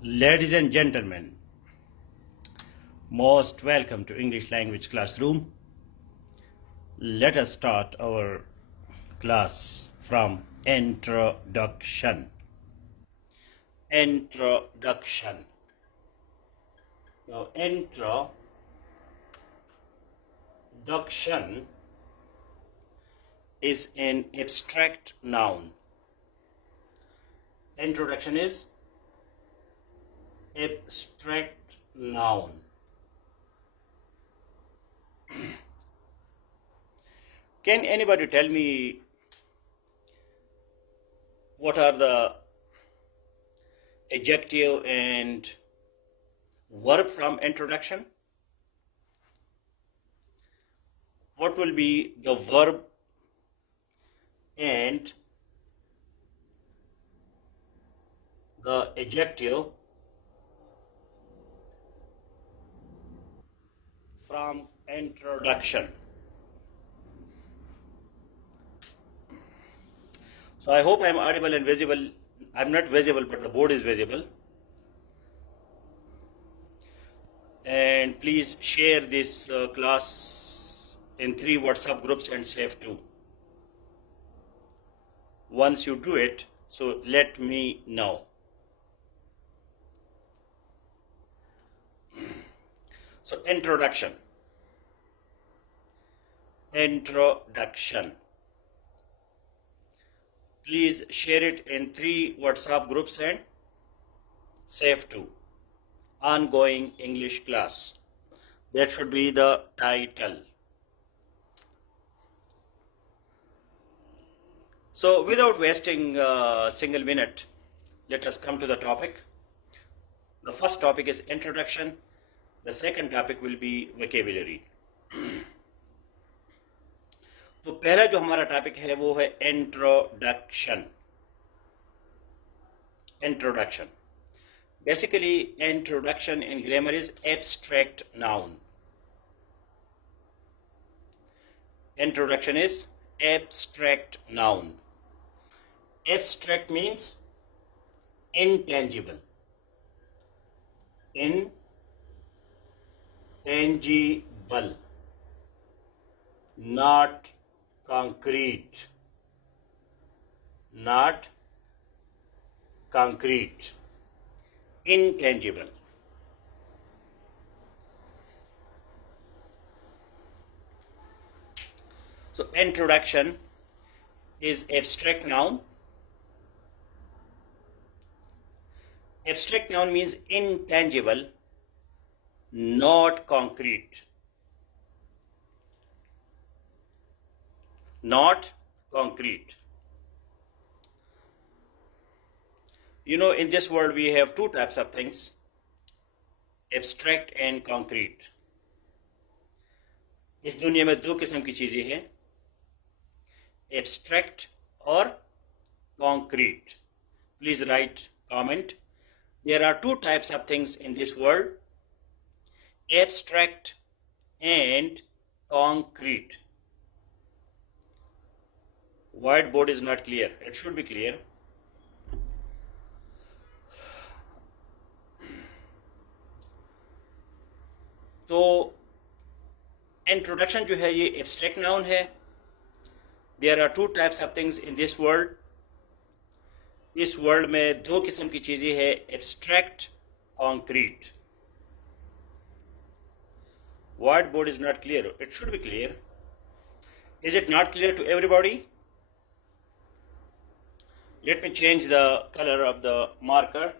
Ladies and gentlemen, most welcome to English Language Classroom. Let us start our class from introduction. Introduction. Now, introduction is an abstract noun. Introduction is abstract noun. Can anybody tell me what are the adjective and verb from introduction? What will be the verb and the adjective from introduction? So I hope I am audible and visible. I'm not visible, but the board is visible. And please share this class in 3 WhatsApp groups and save 2. Once you do it, so let me know. So introduction. Please share it in 3 WhatsApp groups and save 2. Ongoing English class. That should be the title. So without wasting a single minute, let us come to the topic. The first topic is introduction. The second topic will be vocabulary. تو پہلا جو ہمارا topic ہے وہ ہے introduction. Basically introduction in grammar is abstract noun. Introduction is abstract noun. Abstract means intangible. Intangible. Not concrete. Intangible. So introduction is abstract noun. Abstract noun means intangible, not concrete. You know, in this world we have 2 types of things, abstract and concrete. اس دنیا میں 2 قسم کی چیزیں ہیں, abstract اور concrete. Please write comment. There are 2 types of things in this world, abstract and concrete. Whiteboard is not clear. It should be clear. تو introduction جو ہے یہ ایبسٹریکٹ ناؤن ہے. There are 2 types of things in this world. اس world میں 2 قسم کی چیزیں ہیں, abstract, concrete. Whiteboard is not clear. It should be clear. Is it not clear to everybody? Let me change the color of the marker.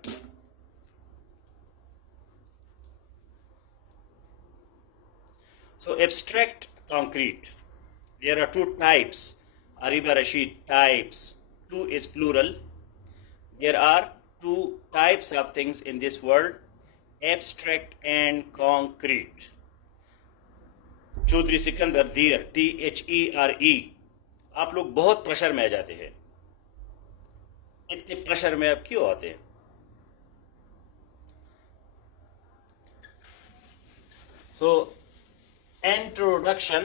So abstract, concrete. There are 2 types. Ariba Rashid, types. 2 is plural. There are 2 types of things in this world, abstract and concrete. Chaudhry Sikandar there, THERE. آپ لوگ بہت pressure میں آ جاتے ہیں. اتنے pressure میں آپ کیوں آتے ہیں؟ So introduction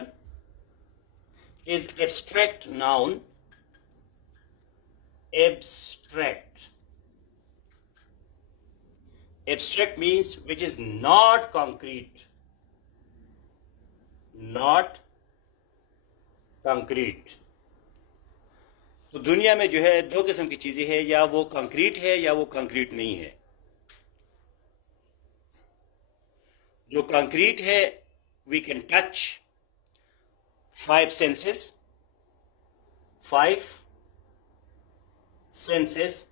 is abstract noun. Abstract. Abstract means which is not concrete. Not concrete. تو دنیا میں جو ہے دو قسم کی چیزیں ہیں, یا وہ کنکریٹ ہے یا وہ کنکریٹ نہیں ہے. جو کنکریٹ ہے we can touch 5 senses. 5 senses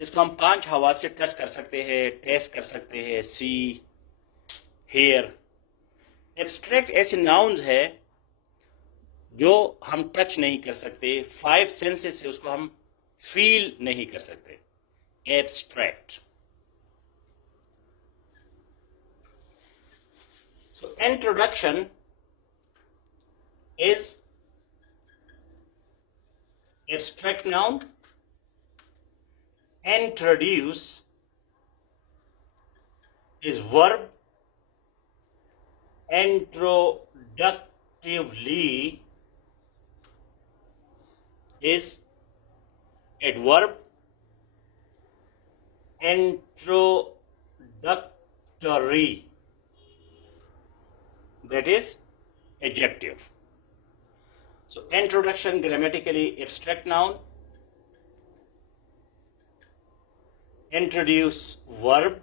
جس کو ہم 5 حواس سے ٹچ کر سکتے ہیں, ٹیسٹ کر سکتے ہیں, سی, ہیئر. ایبسٹریکٹ ایسے ناؤنز ہے جو ہم ٹچ نہیں کر سکتے, 5 سینسز سے اس کو ہم فیل نہیں کر سکتے. Abstract. So introduction is abstract noun. Introduce is verb. Introductively is adverb. Introductory, that is adjective. So introduction grammatically abstract noun. Introduce verb.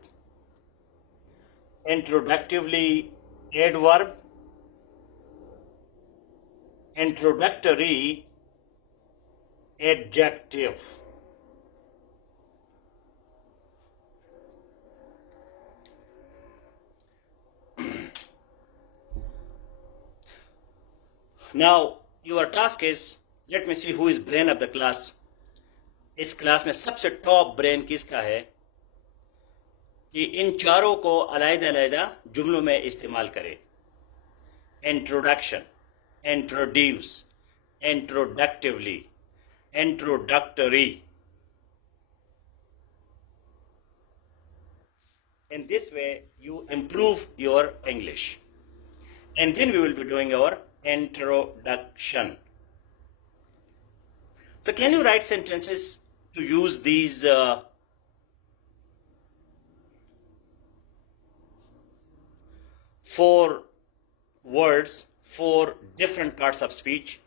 Introductively adverb. Introductory adjective. Now your task is, let me see who is brain of the class. اس class میں سب سے top brain کس کا ہے کہ ان چاروں کو علیحدہ علیحدہ جملوں میں استعمال کرے. Introduction, introduce, introductively, introductory. In this way you improve your English, and then we will be doing our introduction. So can you write sentences to use these 4 words, 4 different parts of speech?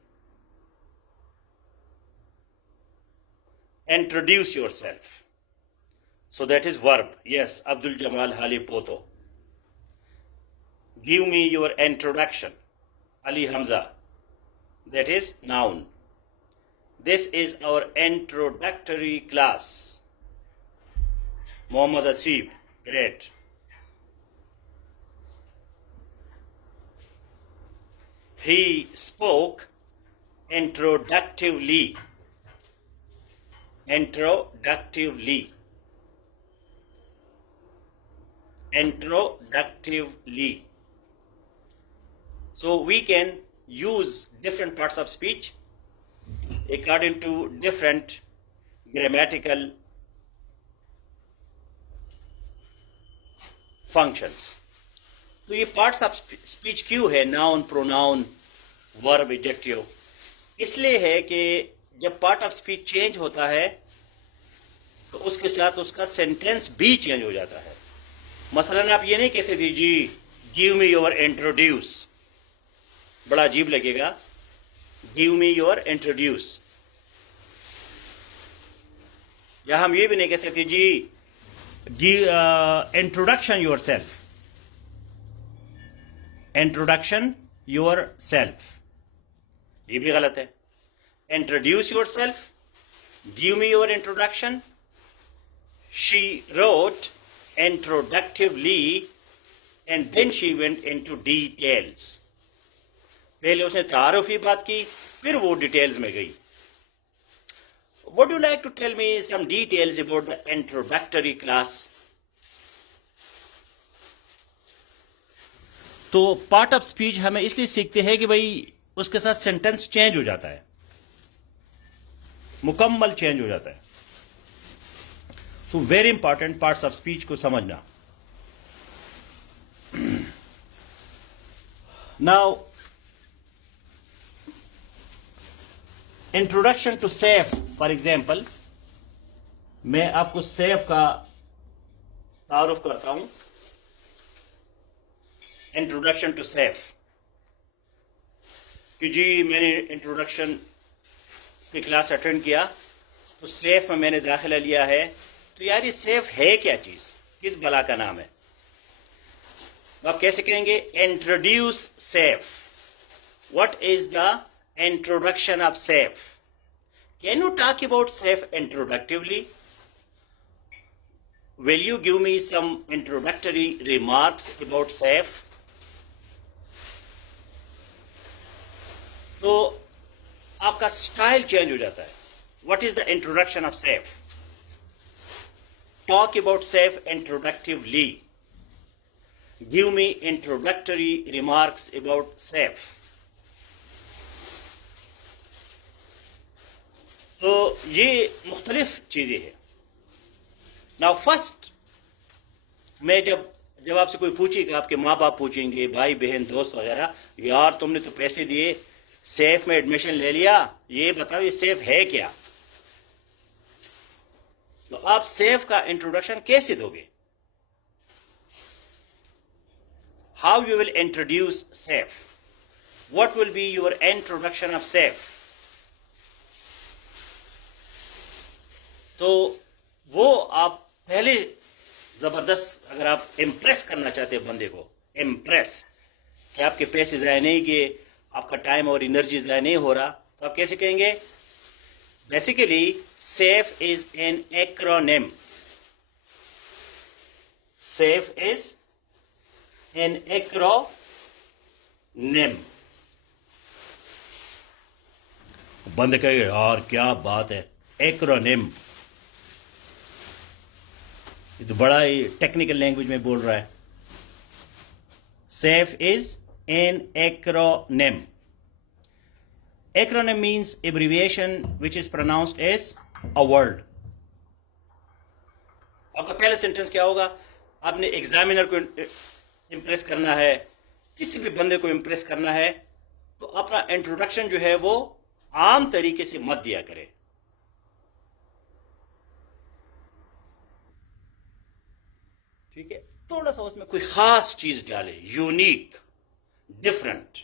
Introduce yourself. So that is verb. Yes, Abdul Jamal Hali Poto. Give me your introduction. Ali Hamza. That is noun. This is our introductory class. Mohammad Asif, great. He spoke introductively. Introductively. Introductively. So we can use different parts of speech according to different grammatical functions. تو یہ parts of speech کیوں ہے, noun, pronoun, ورب, adjective? اس لیے ہے کہ جب part of speech change ہوتا ہے تو اس کے ساتھ اس کا سینٹینس بھی چینج ہو جاتا ہے. مثلاً آپ یہ نہیں کہہ سکتے جی گیو می یور انٹروڈیوس, بڑا عجیب لگے گا. Give me your introduce. یا ہم یہ بھی نہیں کہہ سکتے جی introduction yourself. Introduction yourself, یہ بھی غلط ہے. Introduce yourself, give me your introduction. She wrote introductively and then she went into details. پہلے اس نے تعارفی بات کی, پھر وہ ڈیٹیلز میں گئی. Would you like to tell me some details about the introductory class? تو پارٹ آف اسپیچ ہمیں اس لیے سیکھتے ہیں کہ بھائی اس کے ساتھ سینٹینس چینج ہو جاتا ہے, مکمل چینج ہو جاتا ہے. تو very important parts of speech کو سمجھنا. Now introduction to Safe, for example میں آپ کو سیف کا تعارف کرتا ہوں. Introduction to Safe. کہ جی میں نے انٹروڈکشن کی کلاس اٹینڈ کیا تو سیف میں میں نے داخلہ لیا ہے. تو یار یہ سیف ہے کیا چیز, کس بلا کا نام ہے؟ آپ کیسے کہیں گے introduce self. What is the introduction of self? Can you talk about self introductively? Will you give me some introductory remarks about self? تو آپ کا سٹائل چینج ہو جاتا ہے. What is the introduction of self? Talk about self introductively. Give me introductory remarks about SAFE. تو یہ مختلف چیزیں ہیں. Now first میں جب آپ سے کوئی پوچھے گا, آپ کے ماں باپ پوچھیں گے, بھائی بہن دوست وغیرہ, یار تم نے تو پیسے دیے, سیف میں ایڈمیشن لے لیا, یہ بتاؤ یہ سیف ہے کیا؟ تو آپ سیف کا انٹروڈکشن کیسے دو گے؟ How you will introduce SAFE? What will be your introduction of SAFE? تو وہ آپ پہلے زبردست, اگر آپ امپریس کرنا چاہتے ہیں بندے کو, امپریس کہ آپ کے پیسے ضائع نہیں کیے, آپ کا ٹائم اور انرجی ضائع نہیں ہو رہا, تو آپ کیسے کہیں گے؟ Basically SAFE is an acronym. SAFE is an acronym. بندے کہے یار کیا بات ہے, ایکرونیم, یہ تو بڑا ہی ٹیکنیکل لینگویج میں بول رہا ہے. SAFE is an acronym. Acronym means abbreviation which is pronounced as a word. آپ کا پہلا سینٹنس کیا ہوگا؟ آپ نے ایگزامینر کو امپریس کرنا ہے, کسی بھی بندے کو امپریس کرنا ہے, تو اپنا انٹروڈکشن جو ہے وہ عام طریقے سے مت دیا کرے. ٹھیک ہے, تھوڑا سا اس میں کوئی خاص چیز ڈالے, unique, different,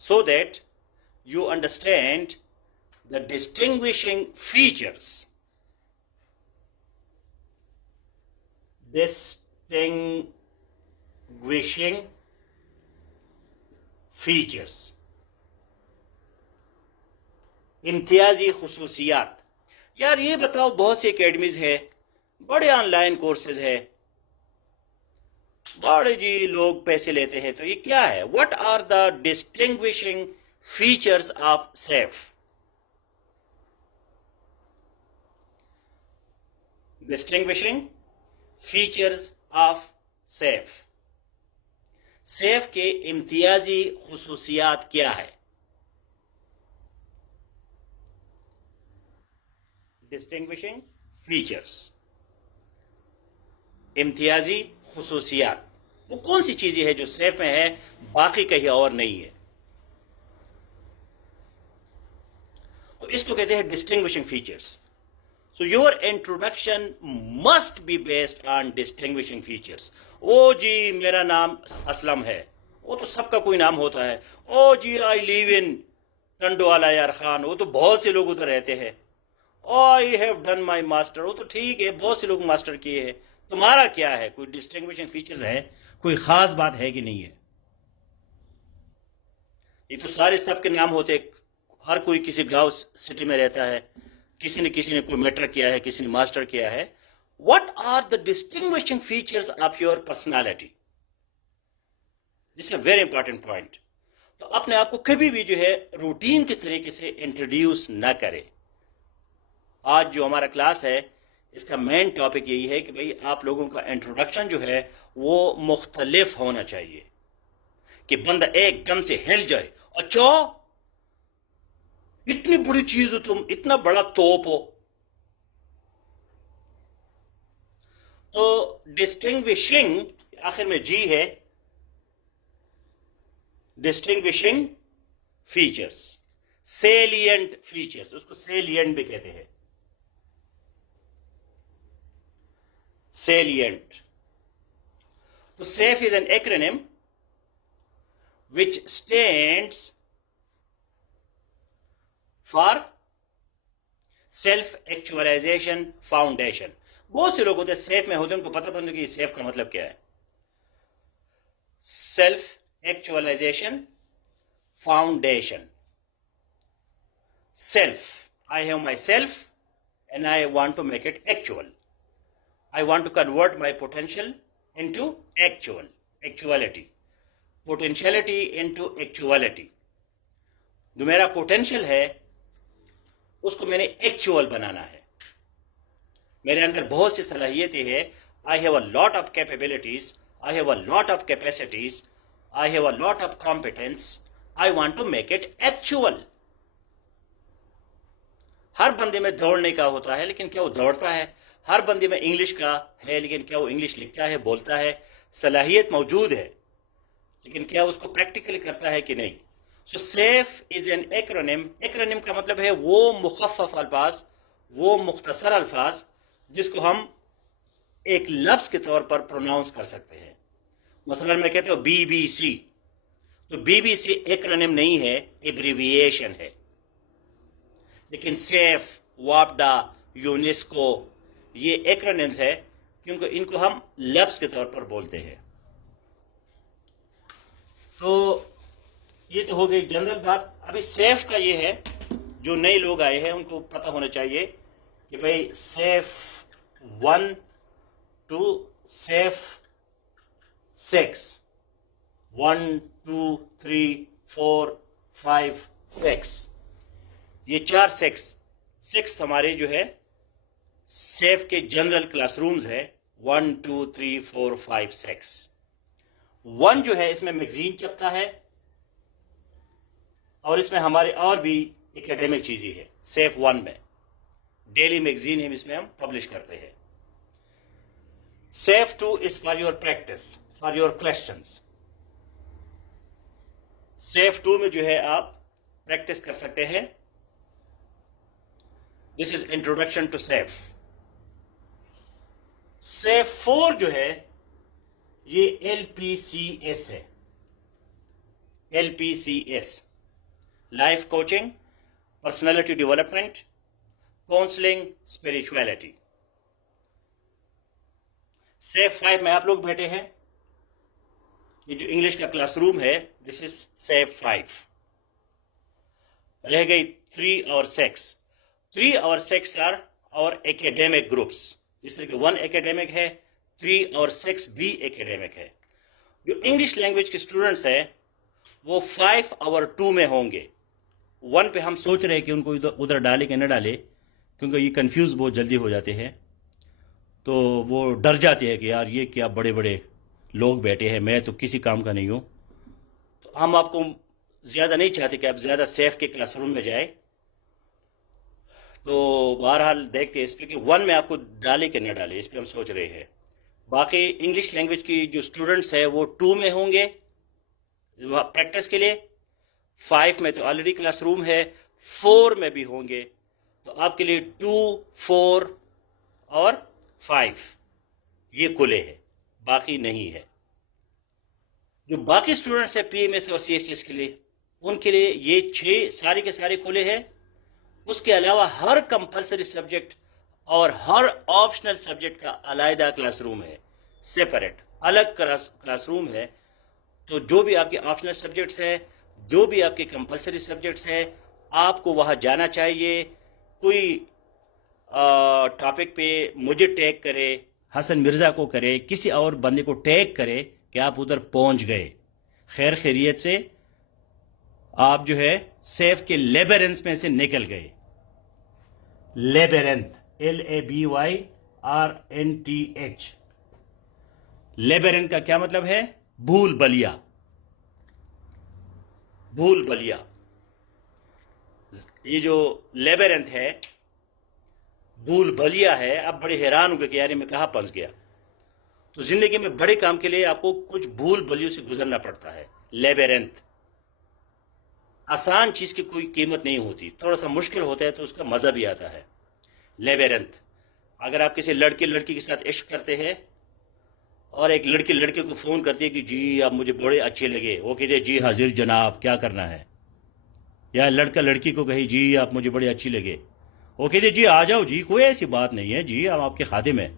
so that you understand the distinguishing features. Distinguishing features. امتیازی خصوصیات. یار یہ بتاؤ, بہت سی اکیڈمیز ہے, بڑے آن لائن کورسز ہے, بڑے جی لوگ پیسے لیتے ہیں, تو یہ کیا ہے؟ What are the distinguishing features of SAFE? Distinguishing features of SAFE. SAFE کے امتیازی خصوصیات کیا ہے؟ Distinguishing features, امتیازی خصوصیات, وہ کون سی چیزیں ہیں جو سیف میں ہے, باقی کہیں اور نہیں ہے؟ تو اس کو کہتے ہیں distinguishing features. So your introduction must be based on distinguishing features. او جی میرا نام اسلم ہے, وہ تو سب کا کوئی نام ہوتا ہے. او جی آئی لیو ان ٹنڈوالا یار خان, وہ تو بہت سے لوگ ادھر رہتے ہیں. I have done my master, وہ تو ٹھیک ہے بہت سے لوگ ماسٹر کیے ہیں. تمہارا کیا ہے؟ کوئی ڈسٹنگوشنگ فیچرز ہے, کوئی خاص بات ہے کہ نہیں ہے؟ یہ تو سارے سب کے نام ہوتے, ہر کوئی کسی گاؤں سٹی میں رہتا ہے, کسی نے کوئی میٹرک کیا ہے, کسی نے ماسٹر کیا ہے. What are the distinguishing features of your personality? This is a very important point. تو اپنے آپ کو کبھی بھی جو ہے روٹین کے طریقے سے انٹروڈیوس نہ کرے. آج جو ہمارا کلاس ہے اس کا مین ٹاپک یہی ہے کہ بھئی آپ لوگوں کا انٹروڈکشن جو ہے وہ مختلف ہونا چاہیے, کہ بندہ ایک دم سے ہل جائے, اچھا اتنی بڑی چیز ہو تم, اتنا بڑا توپ ہو. تو ڈسٹنگوشنگ آخر میں جی ہے, ڈسٹنگوشنگ فیچرز, سیلینٹ فیچرز, اس کو سیلینٹ بھی کہتے ہیں. salient. So SAFE is an acronym which stands for Self Actualization Foundation. बहुत से लोग होते हैं सेफ में होते हैं, उनको पता नहीं कि सेफ का मतलब क्या है. Self Actualization Foundation. Self. I have myself and I want to make it actual. I want to convert my potential into actuality. Potentiality into actuality. जो मेरा पोटेंशियल है उसको मैंने एक्चुअल बनाना है. मेरे अंदर बहुत सी सलाहियतें हैं. I have a lot of capabilities. I have a lot of capacities. I have a lot of competence. I want to make it actual. हर बंदे में दौड़ने का होता है, लेकिन क्या वो दौड़ता है? हर बंदे में इंग्लिश का है, लेकिन क्या वो इंग्लिश लिखता है, बोलता है? सलाहियत मौजूद है, लेकिन क्या उसको प्रैक्टिकली करता है कि नहीं? सो safe is an acronym. Acronym का मतलब है वो मुखफ़फ़ अल्फाज, वो मुख्तसर अल्फाज जिसको हम एक लफ्ज़ के तौर पर प्रोनाउंस कर सकते हैं. मसलन मैं कहता हूँ BBC, तो BBC एक्रोनिम नहीं है, एब्रीविएशन है. लेकिन सेफ, वापडा, यूनेस्को ये एक्रोनिम्स है क्योंकि इनको हम लफ्ज़ के तौर पर बोलते हैं. तो ये तो हो गई जनरल बात. अभी सेफ का ये है, जो नए लोग आए हैं उनको पता होना चाहिए कि भाई सेफ 1 to सेफ 6, 1 2 3 4 5 6, ये 4 6 हमारे जो है सेफ के जनरल क्लासरूम्स है. 1 2 3 4 5 6. 1 जो है इसमें मैगजीन छपता है और इसमें हमारे और भी एकेडमिक चीज़ें है. सेफ 1 में डेली मैगजीन है, इसमें हम पब्लिश करते हैं. Safe 2 is for your practice, for your questions. Safe 2 में जो है आप प्रैक्टिस कर सकते हैं. This is introduction to Safe. Safe 4 जो है ये LPCS है. LPCS life coaching, personality development, counselling, spirituality. Safe 5 में आप लोग बैठे हैं. ये जो इंग्लिश का क्लासरूम है, दिस इज सेफ 5. रह गई 3 और 6. 3 और 6 आर और एकेडमिक ग्रुप्स. जिस तरह के 1 एकेडमिक है, 3 और 6 भी एकेडमिक है. जो इंग्लिश लैंग्वेज के स्टूडेंट्स हैं वो 5 और 2 में होंगे. 1 पे हम सोच रहे हैं कि उनको उधर डाले कि न डाले, क्योंकि ये कंफ्यूज बहुत जल्दी हो जाते हैं. तो वो डर जाते हैं कि यार ये क्या बड़े बड़े लोग बैठे हैं, मैं तो किसी काम का नहीं हूँ. तो हम आपको ज़्यादा नहीं चाहते कि आप ज़्यादा सेफ के क्लासरूम में जाए. तो बहरहाल देखते हैं इस पर कि 1 में आपको डाले कि न डाले, इस पर हम सोच रहे हैं. बाकी इंग्लिश लैंग्वेज की जो स्टूडेंट्स हैं वो 2 में होंगे प्रैक्टिस के लिए. 5 में तो ऑलरेडी क्लासरूम है, 4 में भी होंगे. तो आपके लिए 2 4 और 5 ये खुले हैं, बाकी नहीं है. जो बाकी स्टूडेंट्स हैं PMS और CSS के लिए, उनके लिए ये 6 सारे के सारे खुले हैं. उसके अलावा हर कंपलसरी सब्जेक्ट और हर ऑप्शनल सब्जेक्ट का अलग क्लासरूम है, सेपरेट अलग क्लासरूम है. तो जो भी आपके ऑप्शनल सब्जेक्ट्स है, जो भी आपके कंपलसरी सब्जेक्ट्स है, आपको वहाँ जाना चाहिए. कोई टॉपिक पे मुझे टैग करे, हसन मिर्ज़ा को करे, किसी और बंदे को टैग करे कि आप उधर पहुँच गए, खैर खैरियत से आप जो है सेफ के लेबरेंथ में से निकल गए. Labyrinth, LABYRNTH. लेबरेंथ का क्या मतलब है? भूल बलिया. भूल बलिया. ये जो लेबरेंथ है, भूल बलिया है. आप बड़े हैरान हो गए कि यार मैं कहाँ फंस गया. तो जिंदगी में बड़े काम के लिए आपको कुछ भूल बलियों से गुजरना पड़ता है. लेबरेंथ. आसान चीज़ की कोई कीमत नहीं होती, थोड़ा सा मुश्किल होता है तो उसका मज़ा भी आता है. लेबरेंथ. اگر آپ کسی لڑکی کے ساتھ عشق کرتے ہیں اور ایک لڑکے کو فون کرتی ہے کہ جی آپ مجھے بڑے اچھے لگے، وہ کہتے ہیں جی حاضر جناب کیا کرنا ہے، یا لڑکا لڑکی کو کہی جی آپ مجھے بڑے اچھی لگے، وہ کہتے جی آ جاؤ جی کوئی ایسی بات نہیں ہے جی ہم آپ کے خادم ہیں،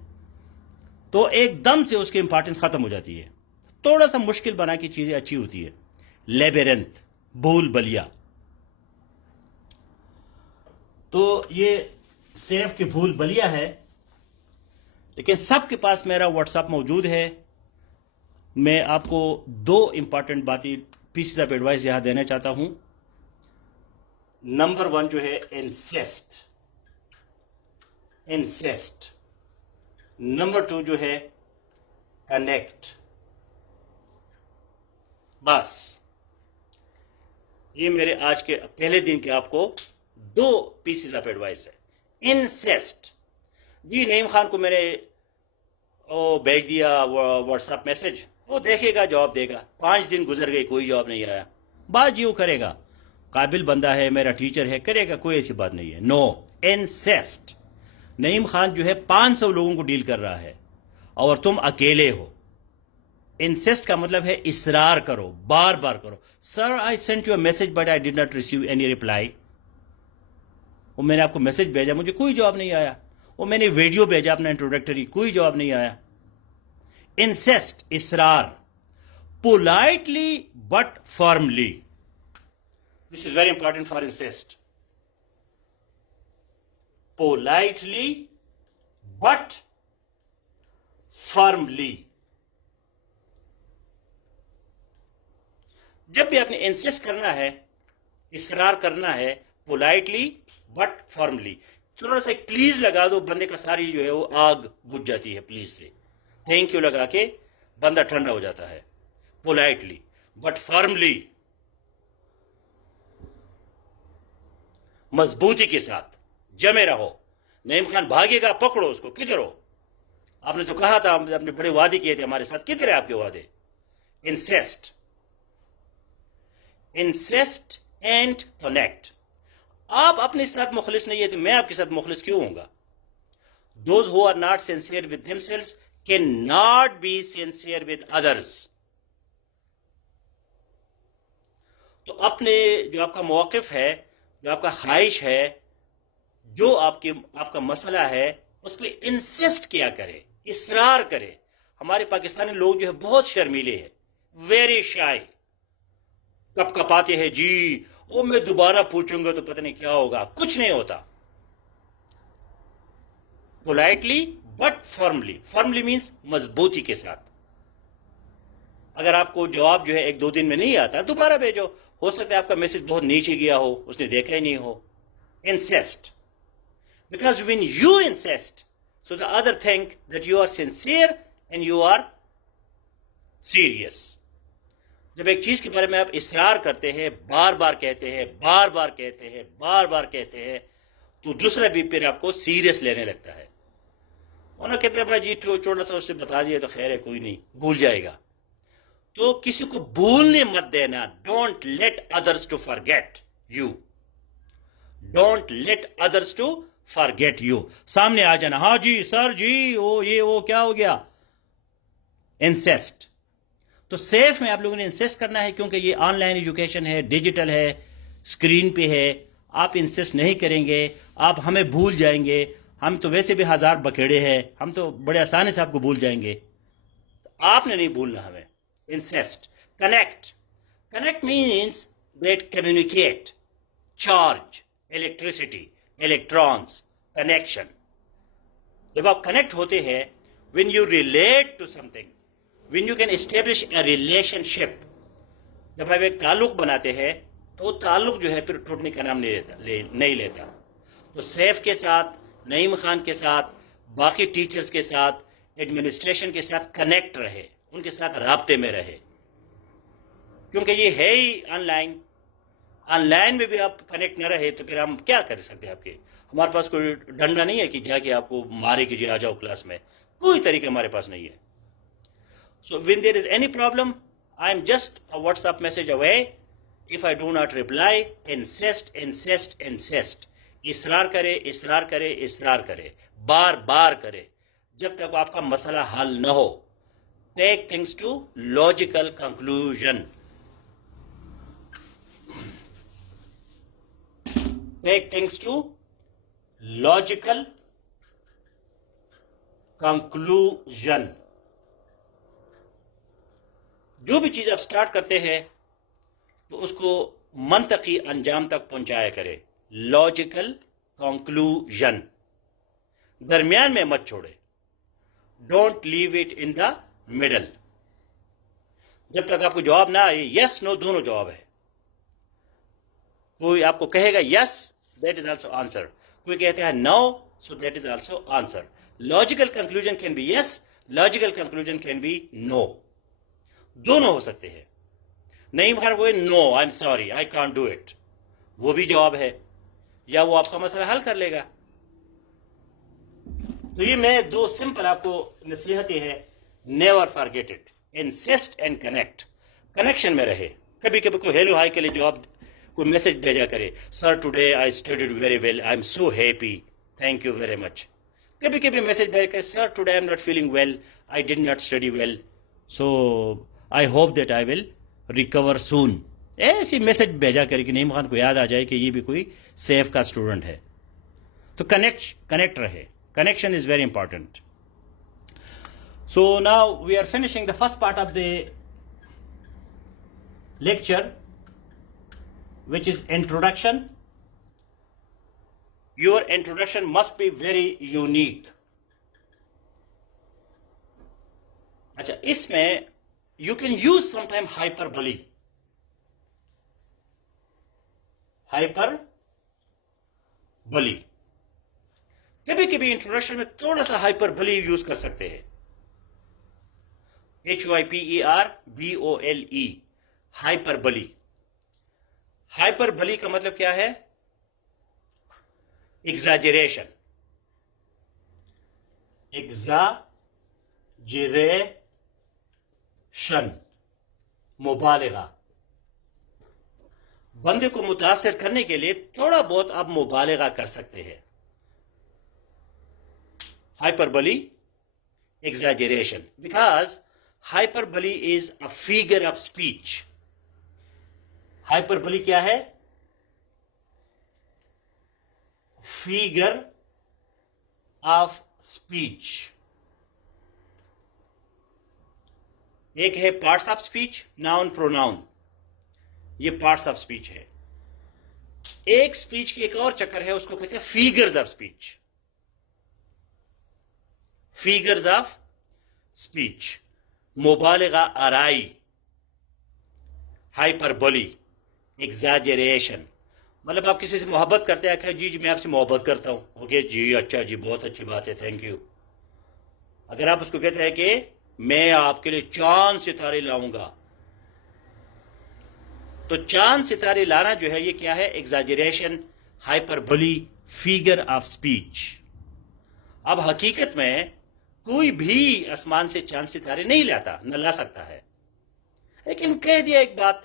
تو ایک دم سے اس کی امپارٹنس ختم ہو جاتی ہے. تھوڑا سا مشکل بنا کی چیزیں اچھی ہوتی ہے. لیبرنتھ، بھول بلیا. تو یہ سیف کی بھول بلیا ہے، لیکن سب کے پاس میرا واٹس ایپ موجود ہے. میں آپ کو 2 امپارٹنٹ باتیں پیسز آف ایڈوائس یہاں دینا چاہتا ہوں. نمبر 1 جو ہے انسیسٹ. نمبر 2 جو ہے کنیکٹ. بس یہ میرے آج کے پہلے دن کے آپ کو 2 پیسز آف ایڈوائس ہے. انسیسٹ، جی نعیم خان کو میں نے بھیج دیا واٹس ایپ میسج، وہ دیکھے گا جواب دے گا. 5 دن گزر گئے کوئی جواب نہیں آیا. بات جی وہ کرے گا، قابل بندہ ہے، میرا ٹیچر ہے، کرے گا، کوئی ایسی بات نہیں ہے. نو انسیسٹ. نعیم خان جو ہے 500 لوگوں کو ڈیل کر رہا ہے اور تم اکیلے ہو. انسیسٹ کا مطلب ہے اصرار کرو، بار بار کرو. Sir I sent you a message but I did not receive any reply. وہ میں نے آپ کو میسج بھیجا، مجھے کوئی جواب نہیں آیا. وہ میں نے ویڈیو بھیجا اپنا انٹروڈکٹری، کوئی جواب نہیں آیا. انسیسٹ، اصرار. Politely but firmly. This is very important for insist. politely but firmly. جب بھی آپ نے انسسٹ کرنا ہے، اصرار کرنا ہے، politely but firmly. تھوڑا سا ایک پلیز لگا دو، بندے کا ساری جو ہے وہ آگ بجھ جاتی ہے پلیز سے. تھینک یو لگا کے بندہ ٹھنڈا ہو جاتا ہے. politely but firmly، مضبوطی کے ساتھ جمے رہو. نعیم خان بھاگے گا، پکڑو اس کو. کدھر ہو؟ آپ نے تو کہا تھا، آپ نے بڑے وعدے کیے تھے ہمارے ساتھ، کدھر ہے آپ کے وعدے؟ Insist and connect. آپ اپنے ساتھ مخلص نہیں ہے تو میں آپ کے ساتھ مخلص کیوں ہوں گا؟ Those who are not sincere with themselves cannot be sincere with others. تو اپنے جو آپ کا موقف ہے، جو آپ کا خواہش ہے، جو آپ کا مسئلہ ہے، اس پہ انسسٹ کیا کرے، اصرار کرے. ہمارے پاکستانی لوگ جو ہے بہت شرمیلے ہیں، ویری شائی. کپ کپاتے ہیں جی وہ میں دوبارہ پوچھوں گا تو پتہ نہیں کیا ہوگا. کچھ نہیں ہوتا. politely but firmly. firmly means مضبوطی کے ساتھ. اگر آپ کو جواب جو ہے 1-2 دن میں نہیں آتا، دوبارہ بھیجو. ہو سکتا ہے آپ کا میسج بہت نیچے گیا ہو، اس نے دیکھا ہی نہیں ہو. insist. Because when you insist, so the other think that you are sincere and you are serious. جب ایک چیز کے بارے میں آپ اصرار کرتے ہیں، بار بار کہتے ہیں، بار بار کہتے ہیں، بار بار کہتے ہیں، تو دوسرا بھی پھر آپ کو سیریس لینے لگتا ہے. انہوں کہتے ہیں بھائی جی چھوٹا سا اس سے بتا دیا تو خیر ہے، کوئی نہیں، بھول جائے گا. تو کسی کو بھولنے مت دینا. Don't let others to forget you. Don't let others to forget you. سامنے آ جانا، ہاں جی سر جی وہ کیا ہو گیا. انسسٹ. تو سیف میں آپ لوگوں نے انسسٹ کرنا ہے، کیونکہ یہ آن لائن ایجوکیشن ہے، ڈیجیٹل ہے، اسکرین پہ ہے. آپ انسسٹ نہیں کریں گے، آپ ہمیں بھول جائیں گے. ہم تو ویسے بھی 1000 بکیڑے ہیں، ہم تو بڑے آسانی سے آپ کو بھول جائیں گے. آپ نے نہیں بھولنا ہمیں. Insist. Connect. Connect means that communicate. Charge, electricity, electrons, connection. جب آپ کنیکٹ ہوتے ہیں، when you relate to something, when you can establish a relationship. جب آپ ایک تعلق بناتے ہیں تو تعلق جو ہے پھر ٹوٹنے کا نام نہیں لیتا. تو سیف کے ساتھ، نعیم خان کے ساتھ، باقی ٹیچرز کے ساتھ، ایڈمنسٹریشن کے ساتھ کنیکٹ رہے، ان کے ساتھ رابطے میں رہے. کیونکہ یہ ہے ہی آن لائن. آن لائن میں بھی آپ کنیکٹ نہ رہے تو پھر ہم کیا کر سکتے ہیں آپ کے؟ ہمارے پاس کوئی ڈنڈا نہیں ہے کہ جا کے آپ کو مارے کہ جی آ جاؤ کلاس میں. کوئی طریقہ ہمارے پاس نہیں ہے. So when there is any problem, I am just a WhatsApp message away. If I do not reply, insist. اصرار کرے اصرار کرے اصرار کرے، بار بار کرے، جب تک آپ کا مسئلہ حل نہ ہو. Take things to logical conclusion. Take things to logical conclusion. جو بھی چیز آپ سٹارٹ کرتے ہیں تو اس کو منطقی انجام تک پہنچایا کرے. Logical conclusion. درمیان میں مت چھوڑے. Don't leave it in the middle. جب تک آپ کو جواب نہ آئے، یس نو دونوں جواب ہے. کوئی آپ کو کہے گا yes, that is also answer. کوئی کہتے ہیں no, so that is also answer. Logical conclusion can be yes, logical conclusion can be no. دونوں ہو سکتے ہیں. نہیں خیر وہ no I am sorry I can't do it, وہ بھی جواب ہے، یا وہ آپ کا مسئلہ حل کر لے گا. تو یہ میں دو سمپل آپ کو نصیحت یہ ہے. Never forget it. Insist and connect. Connection میں رہے. کبھی کبھی کوئی ہیلو ہائی کے لیے جواب، کوئی میسج بھیجا کرے، sir today I studied very well, I am so happy, thank you very much. کبھی کبھی میسج بھیج کے، sir today I am not feeling well, I did not study well, so I hope that I will recover soon. ایسی message بھیجا کرے کہ نعیم خان کو یاد آ جائے کہ یہ بھی کوئی سیف کا اسٹوڈنٹ ہے. تو کنیکٹ رہے. Connection is very important. So now we are finishing the first part of the lecture, which is introduction. Your introduction must be very unique. اچھا، اس میں you can use sometime hyperbole. کبھی کبھی introduction میں تھوڑا سا ہائپربلی use کر سکتے ہیں. HYPERBOLE. ہائپربلی. ہائپربلی کا مطلب کیا ہے؟ ایگزاجریشن. ایگزاجریشن، مبالغہ. بندے کو متاثر کرنے کے لیے تھوڑا بہت آپ مبالغہ کر سکتے ہیں. hyperbole, exaggeration, because hyperbole is a figure of speech. hyperbole کیا ہے؟ figure of speech. ایک ہے parts of speech, noun pronoun. یہ parts of speech ہے. ایک speech کی ایک اور چکر ہے، اس کو کہتے ہیں figures of speech. Figures of speech, مبالغہ آرائی. ہائپربولی، ایگزاجریشن. مطلب آپ کسی سے محبت کرتے ہیں کہ جی میں آپ سے محبت کرتا ہوں، اوکے جی اچھا جی بہت اچھی بات ہے، تھینک یو. اگر آپ اس کو کہتے ہیں کہ میں آپ کے لیے چاند ستارے لاؤں گا، تو چاند ستارے لانا جو ہے یہ کیا ہے؟ ایگزاجریشن، ہائپربولی، فیگر آف اسپیچ. اب حقیقت میں کوئی بھی آسمان سے چاند ستارے نہیں لاتا، نہ لا سکتا ہے، لیکن کہہ دیا ایک بات،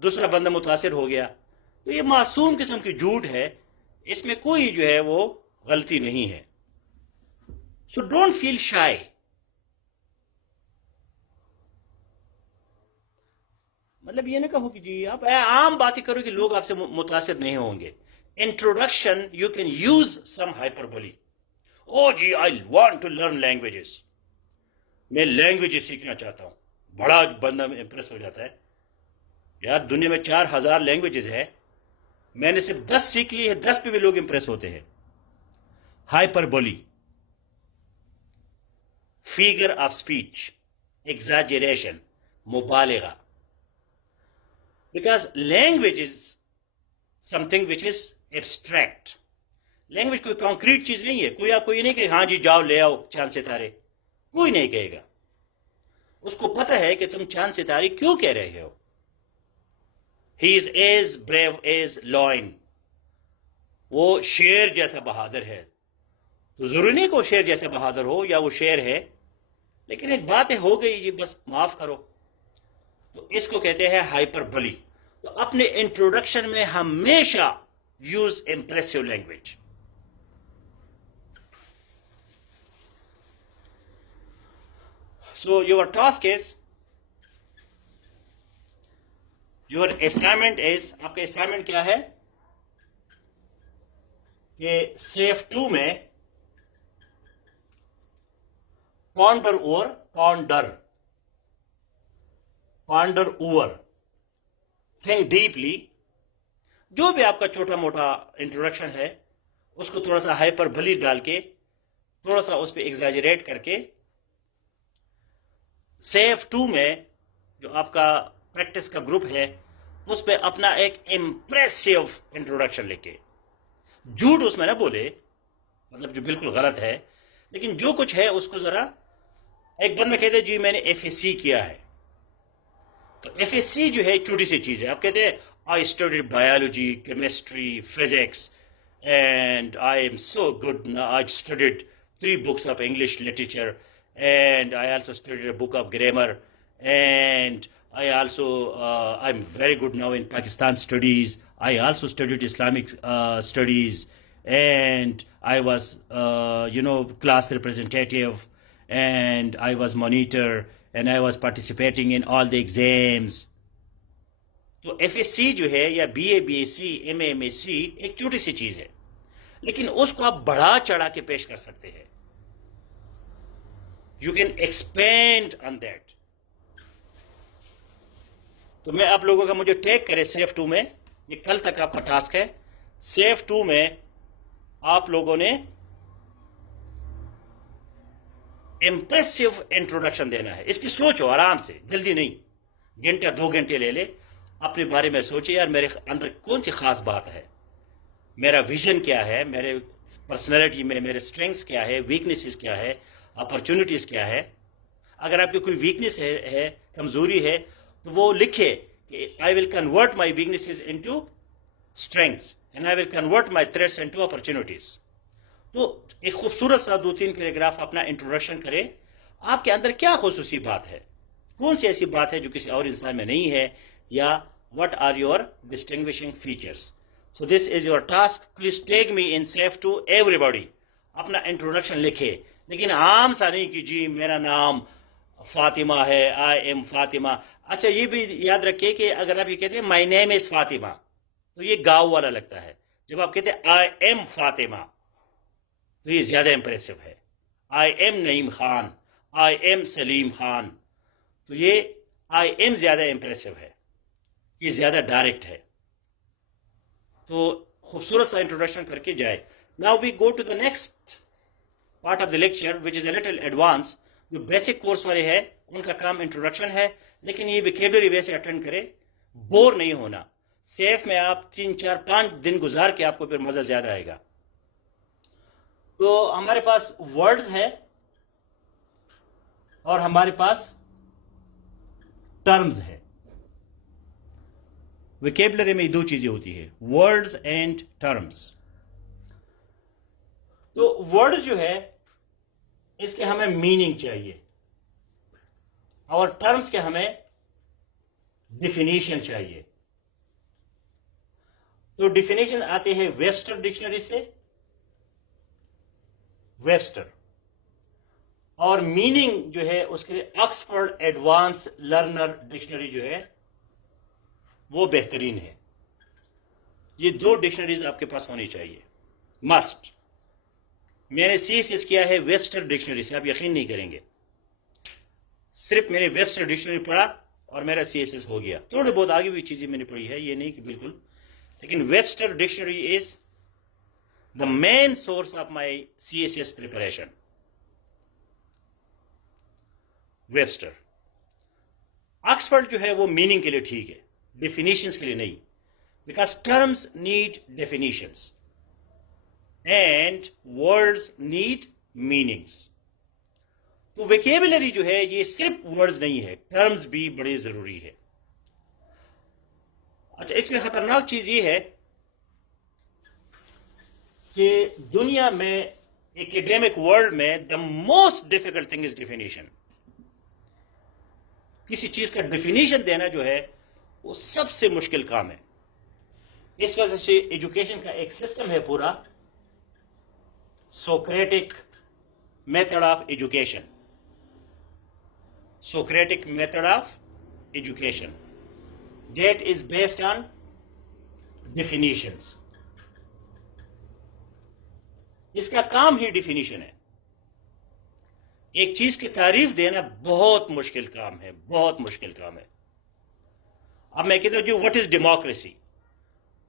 دوسرا بندہ متاثر ہو گیا. تو یہ معصوم قسم کی جھوٹ ہے، اس میں کوئی جو ہے وہ غلطی نہیں ہے. سو ڈونٹ فیل شائی. مطلب یہ نہ کہو کہ جی آپ عام باتیں کرو کہ لوگ آپ سے متاثر نہیں ہوں گے. Introduction you can use some hyperbole. او جی I want to learn languages, میں لینگویجز سیکھنا چاہتا ہوں. بڑا بندہ امپریس ہو جاتا ہے، یار دنیا میں 4000 لینگویجز ہے، میں نے صرف 10 سیکھ لی ہے، 10 پہ بھی لوگ امپریس ہوتے ہیں. ہائپربولی، فیگر آف اسپیچ، ایگزاجریشن، مبالغہ. Because language is some thing which is abstract. Language کوئی کانکریٹ چیز نہیں ہے. کوئی آپ کو یہ نہیں کہ ہاں جی جاؤ لے آؤ چاند ستارے، کوئی نہیں کہے گا. اس کو پتہ ہے کہ تم چاند ستارے کیوں کہہ رہے ہو. He is as brave as lion. وہ شیر جیسا بہادر ہے. تو ضروری نہیں کہ وہ شیر جیسا بہادر ہو یا وہ شیر ہے، لیکن ایک بات ہو گئی جی بس معاف کرو. تو اس کو کہتے ہیں ہائپربولی. تو اپنے انٹروڈکشن میں ہمیشہ use impressive language. So your task is, your assignment is, آپ کا assignment کیا ہے کہ SAFE 2 میں ponder over, think deeply. جو بھی آپ کا چھوٹا موٹا انٹروڈکشن ہے اس کو تھوڑا سا ہائپر بلی ڈال کے, تھوڑا سا اس پہ ایگزیجریٹ کر کے, SAFE 2 میں جو آپ کا پریکٹس کا گروپ ہے اس پہ اپنا ایک امپریسو انٹروڈکشن لے کے, جھوٹ اس میں نہ بولے, مطلب جو بالکل غلط ہے, لیکن جو کچھ ہے اس کو ذرا, ایک بندہ کہتے ہیں جی میں نے FSC کیا ہے, تو FSC جو ہے چھوٹی سی چیز ہے. آپ کہتے ہیں I studied biology, chemistry, physics, and I am so good now. I studied 3 books of English literature, and I also studied a book of grammar, and I also, I'm very good now in Pakistan studies. I also studied Islamic studies, and I was, class representative, and I was monitor, and I was participating in all the exams. تو FSC جو ہے یا BA BSc MA MSc ایک چھوٹی سی چیز ہے, لیکن اس کو آپ بڑھا چڑھا کے پیش کر سکتے ہیں. You can expand on that. تو میں آپ لوگوں کا, مجھے ٹیک کرے SAFE 2 میں, یہ کل تک آپ کا ٹاسک ہے. SAFE 2 میں آپ لوگوں نے امپریسو انٹروڈکشن دینا ہے. اس پہ سوچو آرام سے, جلدی نہیں, گھنٹہ 2 گھنٹے لے لے, اپنے بارے میں سوچے یار میرے اندر کون سی خاص بات ہے, میرا ویژن کیا ہے, میرے پرسنالٹی میں میرے اسٹرینگس کیا ہے, ویکنیسز کیا ہے, اپرچونیٹیز کیا ہے. اگر آپ کی کوئی ویکنیس ہے, کمزوری ہے, تو وہ لکھے کہ I will convert my weaknesses into strengths and I will convert my threats into opportunities. تو ایک خوبصورت سا 2-3 پیراگراف اپنا انٹروڈکشن کرے. آپ کے اندر کیا خصوصی بات ہے, کون سی ایسی بات ہے جو کسی اور انسان میں نہیں ہے, یا what are your distinguishing features. So this is your task. Please take me in SAFE 2 everybody. اپنا انٹروڈکشن لکھے, لیکن عام سا نہیں کہ جی میرا نام فاطمہ ہے, I am فاطمہ. اچھا یہ بھی یاد رکھیے کہ اگر آپ یہ کہتے ہیں my name is فاطمہ, تو یہ گاؤں والا لگتا ہے. جب آپ کہتے ہیں I am فاطمہ, تو یہ زیادہ امپریسو ہے. I am Naeem Khan, I am Salim Khan, تو یہ I am زیادہ امپریسو ہے, یہ زیادہ ڈائریکٹ ہے. تو خوبصورت سا انٹروڈکشن کر کے جائے. Now we go to the next part of the lecture which is a little advanced. جو بیسک کورس والے ہیں ان کا کام انٹروڈکشن ہے, لیکن یہ ویکیبلری ویسے اٹینڈ کرے, بور نہیں ہونا. SAFE میں آپ 3-4-5 دن گزار کے آپ کو پھر مزہ زیادہ آئے گا. تو ہمارے پاس ورڈز ہے اور ہمارے پاس ٹرمز ہے. ویکیبلری میں 2 چیزیں ہوتی ہے, ورڈز اینڈ ٹرمز. تو ورڈز جو ہے اس کے ہمیں میننگ چاہیے, اور ٹرمز کے ہمیں ڈیفینیشن چاہیے. تو ڈیفینیشن آتے ہیں ویبسٹر ڈکشنری سے, ویبسٹر, اور میننگ جو ہے اس کے لیے آکسفورڈ ایڈوانس لرنر ڈکشنری جو ہے وہ بہترین ہے. یہ 2 ڈکشنریز آپ کے پاس ہونی چاہیے, مسٹ. میں نے CSS کیا ہے ویبسٹر ڈکشنری سے, آپ یقین نہیں کریں گے, صرف میں نے ویبسٹر ڈکشنری پڑھا اور میرا CSS ہو گیا. تھوڑے بہت آگے بھی چیزیں میں نے پڑھی ہے, یہ نہیں کہ بالکل, لیکن Webster dictionary is the main source of my CSS preparation. Webster. Oxford جو ہے وہ میننگ کے لیے ٹھیک ہے, ڈیفینیشنز کے لیے نہیں, because terms need definitions and words need meanings. تو ویکیبلری جو ہے یہ صرف ورڈز نہیں ہے, ٹرمز بھی بڑے ضروری ہے. اچھا, اس میں خطرناک چیز یہ ہے کہ دنیا میں ایکڈیمک ورلڈ میں the most difficult thing is definition. کسی چیز کا ڈیفینیشن دینا جو ہے وہ سب سے مشکل کام ہے. اس وجہ سے ایجوکیشن کا ایک سسٹم ہے پورا Socratic method of education. Socratic method of education that is based on definitions. اس کا کام ہی ڈیفینیشن ہے. ایک چیز کی تعریف دینا بہت مشکل کام ہے, بہت مشکل کام ہے. اب میں کہتا ہوں جو وٹ از ڈیموکریسی,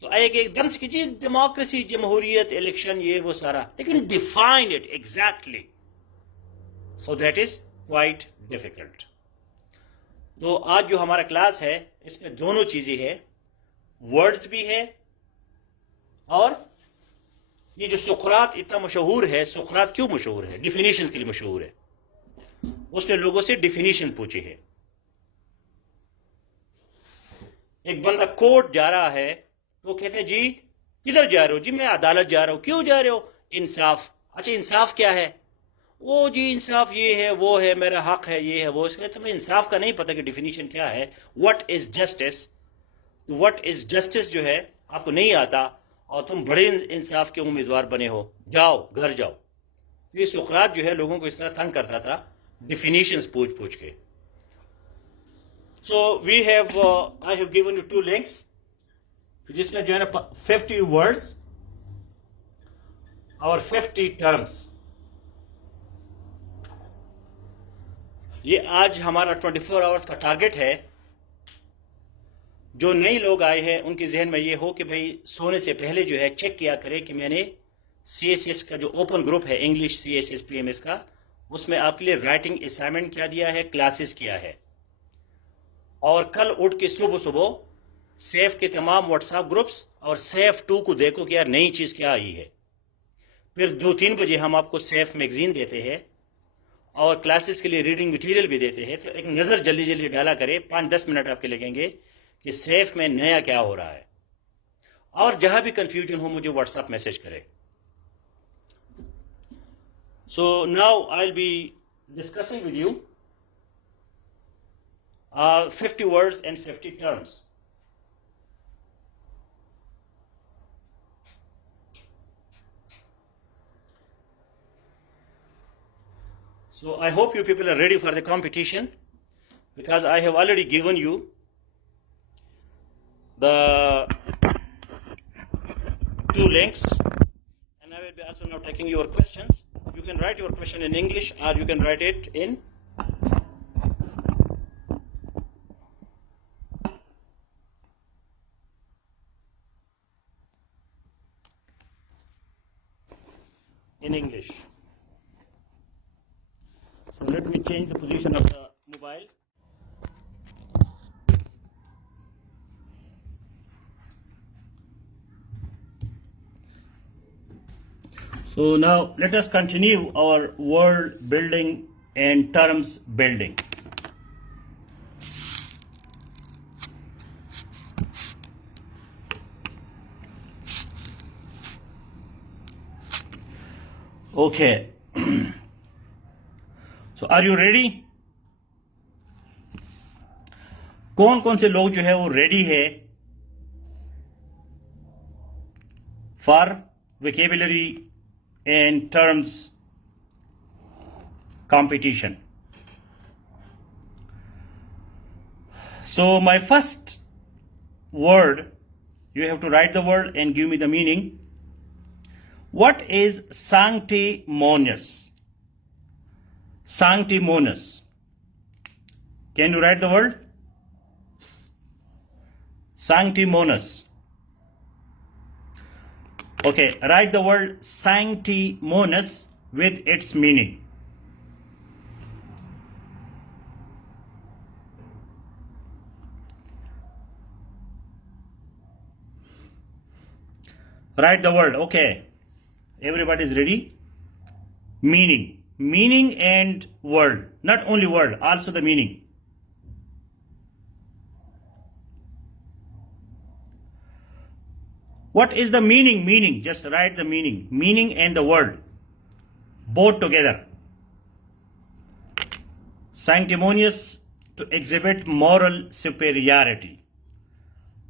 تو ایک دم سے کہ جی ڈیموکریسی جمہوریت الیکشن یہ وہ سارا, لیکن define it exactly, so that is quite difficult. تو آج جو ہمارا کلاس ہے اس میں دونوں چیزیں ہیں, ورڈز بھی ہے, اور یہ جو سقراط اتنا مشہور ہے, سقراط کیوں مشہور ہے؟ ڈیفینیشنز کے لیے مشہور ہے. اس نے لوگوں سے ڈیفینیشن پوچھی ہے. ایک بندہ کورٹ جا رہا ہے, وہ کہتے ہیں جی کدھر جا رہے ہو؟ جی میں عدالت جا رہا ہوں. کیوں جا رہے ہو؟ انصاف. اچھا انصاف کیا ہے؟ وہ جی انصاف یہ ہے وہ ہے, میرا حق ہے یہ ہے وہ. اس کے تمہیں انصاف کا نہیں پتہ کہ ڈیفینیشن کیا ہے, what is justice. What is justice جو ہے آپ کو نہیں آتا, اور تم بڑے انصاف کے امیدوار بنے ہو, جاؤ گھر جاؤ. یہ سقراط جو ہے لوگوں کو اس طرح تنگ کرتا تھا ڈیفینیشنز پوچھ پوچھ کے. So we have I have given you 2 links جس میں جو ہے نا 50 ورڈز اور 50 ٹرمز. یہ آج ہمارا 24 آورس کا ٹارگٹ ہے. جو نئے لوگ آئے ہیں ان کے ذہن میں یہ ہو کہ بھئی سونے سے پہلے جو ہے چیک کیا کرے کہ میں نے سی ایس ایس کا جو اوپن گروپ ہے English C S S P M S کا, اس میں آپ کے لیے رائٹنگ اسائنمنٹ کیا دیا ہے, کلاسز کیا ہے. اور کل اٹھ کے صبح سیف کے تمام واٹس ایپ گروپس اور سیف 2 کو دیکھو کہ یار نئی چیز کیا آئی ہے. پھر 2-3 بجے ہم آپ کو سیف میگزین دیتے ہیں اور کلاسز کے لیے ریڈنگ مٹیریل بھی دیتے ہیں. تو ایک نظر جلدی جلدی ڈالا کرے, 5-10 منٹ آپ کے لگیں گے کہ سیف میں نیا کیا ہو رہا ہے. اور جہاں بھی کنفیوژن ہو مجھے واٹس ایپ میسج کرے. So now I will be discussing with you 50 words and 50 terms. So I hope you people are ready for the competition, because I have already given you the 2 links, and I will be also now taking your questions. You can write your question in English or you can write it in English. So let me change the position of the mobile. So now let us continue our word building and terms building. Okay. So are you ready? کون کون سے لوگ جو ہے وہ ready ہے for vocabulary and terms competition? So my first word, you have to write the word and give me the meaning. What is sanctimonious? Sanctimonious. Can you write the word? Sanctimonious. Okay, write the word sanctimonious with its meaning. Write the word. Okay. Everybody is ready? Meaning. Meaning and word. Not only word, also the meaning. What is the meaning? Meaning. Just write the meaning. Meaning and the word. Both together. Sanctimonious, to exhibit moral superiority.